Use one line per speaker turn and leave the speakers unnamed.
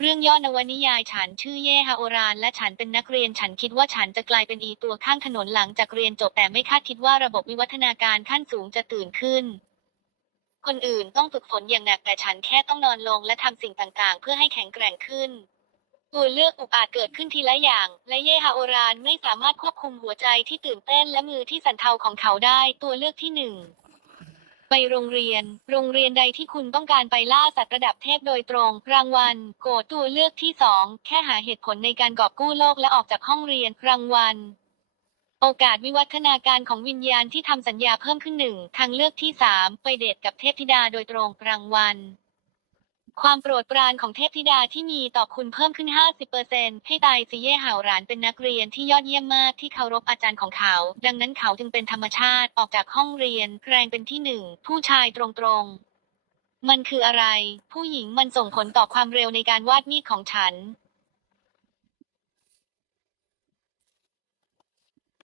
เรื่องย่อนวนิยายฉันชื่อเย่ฮาโอรานและฉันเป็นนักเรียนฉันคิดว่าฉันจะกลายเป็นอีตัวข้างถนนหลังจากเรียนจบแต่ไม่คาดคิดว่าระบบวิวัฒนาการขั้นสูงจะตื่นขึ้น คนอื่นต้องฝึกฝนอย่างหนักแต่ฉันแค่ต้องนอนลงและทำสิ่งต่างๆ เพื่อให้แข็งแกร่งขึ้นตัวเลือกอุกอาจเกิดขึ้นทีละอย่าง และเย่ฮาโอรานไม่สามารถควบคุมหัวใจที่ตื่นเต้นและมือที่สั่นเทาของเขาได้ตัวเลือกที่หนึ่ง ไปโรงเรียน โรงเรียนใดที่คุณต้องการไปล่าสัตว์ระดับเทพโดยตรง รางวัล โกรธตัวเลือกที่สองแค่หาเหตุผลในการกอบกู้โลกและออกจากห้องเรียน รางวัล โอกาสวิวัฒนาการของวิญญาณที่ทำสัญญาเพิ่มขึ้นหนึ่ง ทางเลือกที่สามไปเดทกับเทพธิดาโดยตรง รางวัล ความโปรดปรานของเทพธิดาที่มีต่อคุณเพิ่มขึ้น 50%ให้ตายซีเย่ห่าวหรานเป็นนักเรียนที่ยอดเยี่ยมมากที่เคารพอาจารย์ของเขา ดังนั้นเขาจึงเป็นธรรมชาติออกจากห้องเรียน แรงเป็นที่หนึ่ง ผู้ชายตรงๆ มันคืออะไร ผู้หญิงมันส่งผลต่อความเร็วในการวาดมีดของฉัน